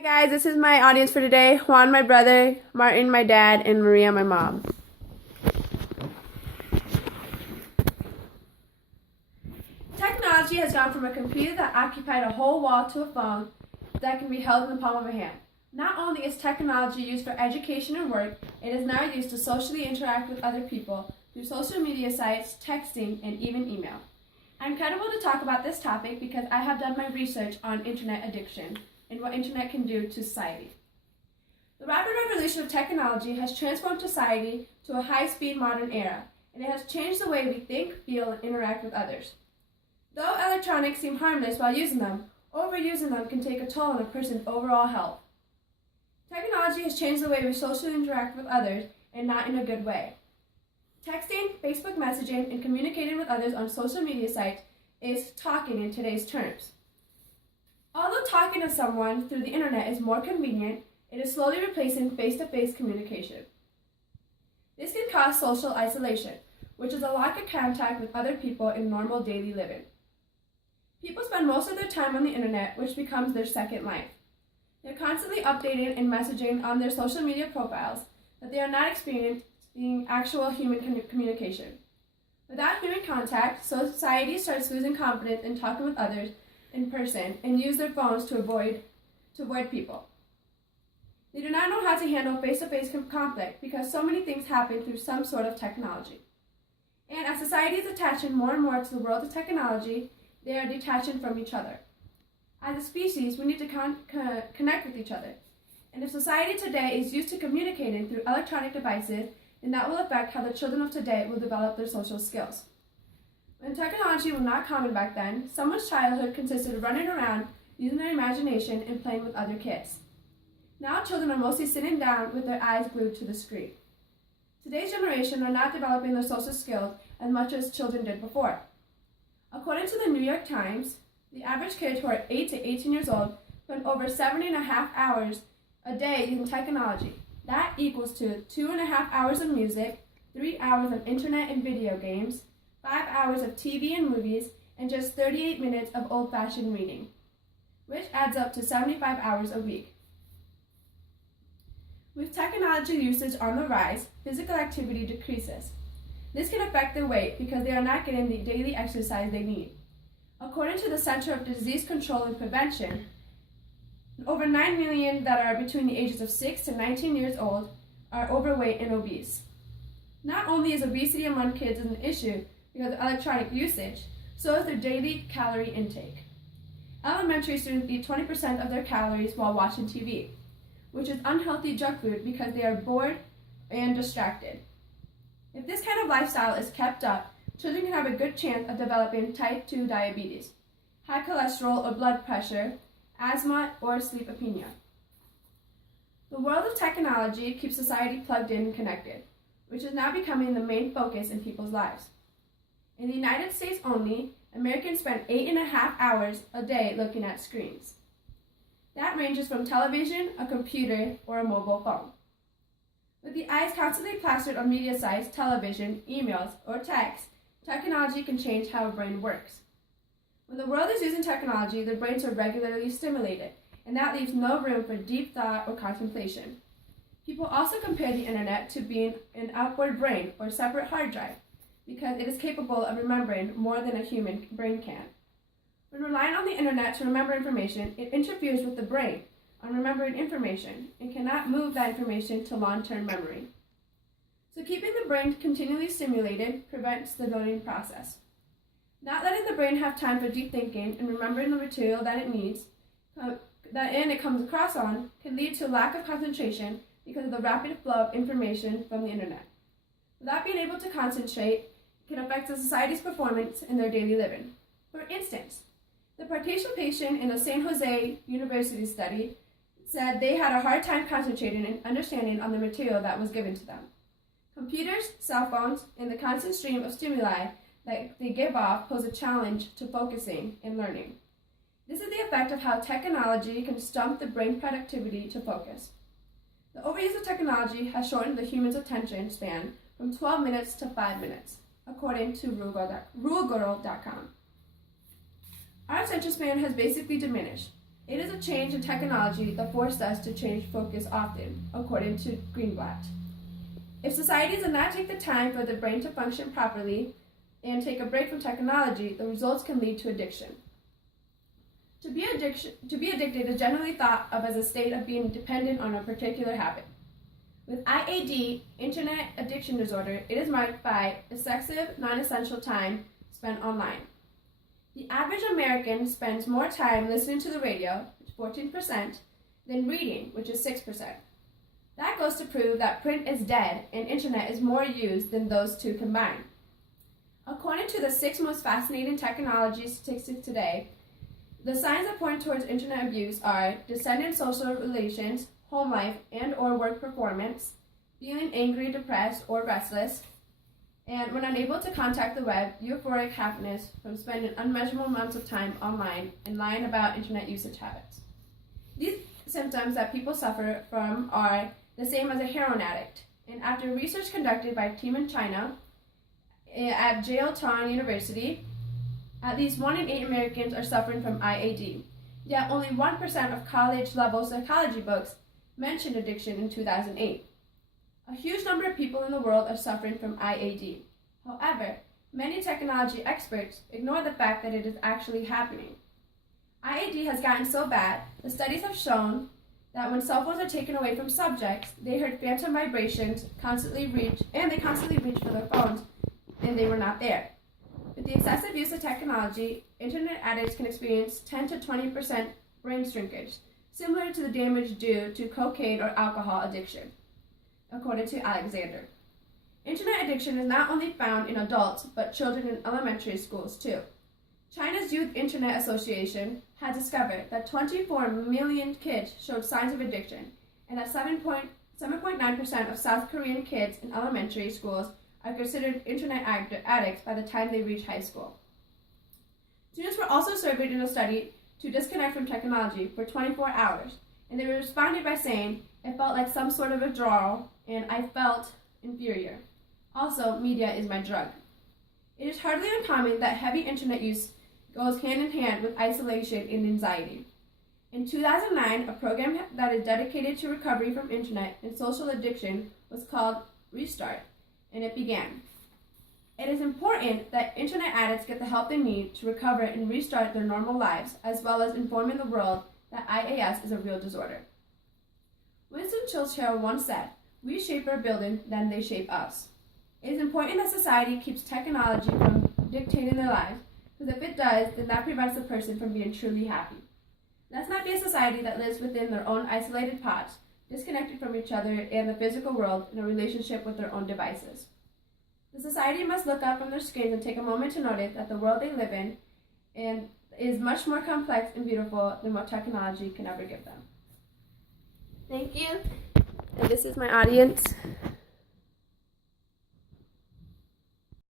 Hi guys, this is my audience for today. Juan, my brother, Martin, my dad, and Maria, my mom. Technology has gone from a computer that occupied a whole wall to a phone that can be held in the palm of a hand. Not only is technology used for education and work, it is now used to socially interact with other people through social media sites, texting, and even email. I'm credible to talk about this topic because I have done my research on internet addiction and what internet can do to society. The rapid revolution of technology has transformed society to a high-speed modern era, and it has changed the way we think, feel, and interact with others. Though electronics seem harmless while using them, overusing them can take a toll on a person's overall health. Technology has changed the way we socially interact with others, and not in a good way. Texting, Facebook messaging, and communicating with others on social media sites is talking in today's terms. Although talking to someone through the internet is more convenient, it is slowly replacing face-to-face communication. This can cause social isolation, which is a lack of contact with other people in normal daily living. People spend most of their time on the internet, which becomes their second life. They're constantly updating and messaging on their social media profiles, but they are not experiencing actual human communication. Without human contact, society starts losing confidence in talking with others in person and use their phones to avoid people. They do not know how to handle face-to-face conflict because so many things happen through some sort of technology. And as society is attaching more and more to the world of technology, they are detaching from each other. As a species, we need to connect with each other. And if society today is used to communicating through electronic devices, then that will affect how the children of today will develop their social skills. When technology was not common back then, someone's childhood consisted of running around, using their imagination, and playing with other kids. Now children are mostly sitting down with their eyes glued to the screen. Today's generation are not developing their social skills as much as children did before. According to the New York Times, the average kids who are 8 to 18 years old spend over 7.5 hours a day using technology. That equals to 2.5 hours of music, 3 hours of internet and video games, 5 hours of TV and movies, and just 38 minutes of old-fashioned reading, which adds up to 75 hours a week. With technology usage on the rise, physical activity decreases. This can affect their weight because they are not getting the daily exercise they need. According to the Center of Disease Control and Prevention, over 9 million that are between the ages of 6 to 19 years old are overweight and obese. Not only is obesity among kids an issue because of electronic usage, so is their daily calorie intake. Elementary students eat 20% of their calories while watching TV, which is unhealthy junk food because they are bored and distracted. If this kind of lifestyle is kept up, children can have a good chance of developing type 2 diabetes, high cholesterol or blood pressure, asthma, or sleep apnea. The world of technology keeps society plugged in and connected, which is now becoming the main focus in people's lives. In the United States only, Americans spend 8.5 hours a day looking at screens. That ranges from television, a computer, or a mobile phone. With the eyes constantly plastered on media sites, television, emails, or text, technology can change how a brain works. When the world is using technology, their brains are regularly stimulated, and that leaves no room for deep thought or contemplation. People also compare the internet to being an outboard brain or separate hard drive, because it is capable of remembering more than a human brain can. When relying on the internet to remember information, it interferes with the brain on remembering information and cannot move that information to long-term memory. So keeping the brain continually stimulated prevents the learning process. Not letting the brain have time for deep thinking and remembering the material that it needs, that it comes across on, can lead to a lack of concentration because of the rapid flow of information from the internet. Without being able to concentrate, it can affect the society's performance in their daily living. For instance, the participation in a San Jose University study said they had a hard time concentrating and understanding on the material that was given to them. Computers, cell phones, and the constant stream of stimuli that they give off pose a challenge to focusing and learning. This is the effect of how technology can stump the brain productivity to focus. The overuse of technology has shortened the human's attention span from 12 minutes to 5 minutes, according to RuleGirl.com. Our attention span has basically diminished. It is a change in technology that forced us to change focus often, according to Greenblatt. If society does not take the time for the brain to function properly and take a break from technology, the results can lead to addiction. To be addicted is generally thought of as a state of being dependent on a particular habit. With IAD, Internet Addiction Disorder, it is marked by excessive, non-essential time spent online. The average American spends more time listening to the radio, which is 14%, than reading, which is 6%. That goes to prove that print is dead and internet is more used than those two combined. According to the 6 most fascinating technology statistics today, the signs that point towards internet abuse are descendant social relations, home life and or work performance, feeling angry, depressed, or restless, and when unable to contact the web, euphoric happiness from spending unmeasurable amounts of time online and lying about internet usage habits. These symptoms that people suffer from are the same as a heroin addict, and after research conducted by a team in China at Jiaotong University, at least 1 in 8 Americans are suffering from IAD, yet only 1% of college-level psychology books mentioned addiction in 2008. A huge number of people in the world are suffering from IAD. However, many technology experts ignore the fact that it is actually happening. IAD has gotten so bad, the studies have shown that when cell phones are taken away from subjects, they heard phantom vibrations, they constantly reach for their phones, and they were not there. With the excessive use of technology, internet addicts can experience 10 to 20% brain shrinkage, similar to the damage due to cocaine or alcohol addiction, according to Alexander. Internet addiction is not only found in adults, but children in elementary schools too. China's Youth Internet Association has discovered that 24 million kids showed signs of addiction, and that 7.9% of South Korean kids in elementary schools are considered internet addicts by the time they reach high school. Students were also surveyed in a study to disconnect from technology for 24 hours, and they responded by saying, "It felt like some sort of withdrawal, and I felt inferior. Also, media is my drug." It is hardly uncommon that heavy internet use goes hand in hand with isolation and anxiety. In 2009, a program that is dedicated to recovery from internet and social addiction was called Restart, and it began. It is important that internet addicts get the help they need to recover and restart their normal lives, as well as informing the world that IAS is a real disorder. Winston Churchill once said, "We shape our building, then they shape us." It is important that society keeps technology from dictating their lives, because if it does, then that prevents the person from being truly happy. Let's not be a society that lives within their own isolated pods, disconnected from each other and the physical world in a relationship with their own devices. The society must look up from their screens and take a moment to notice that the world they live in is much more complex and beautiful than what technology can ever give them. Thank you. And this is my audience.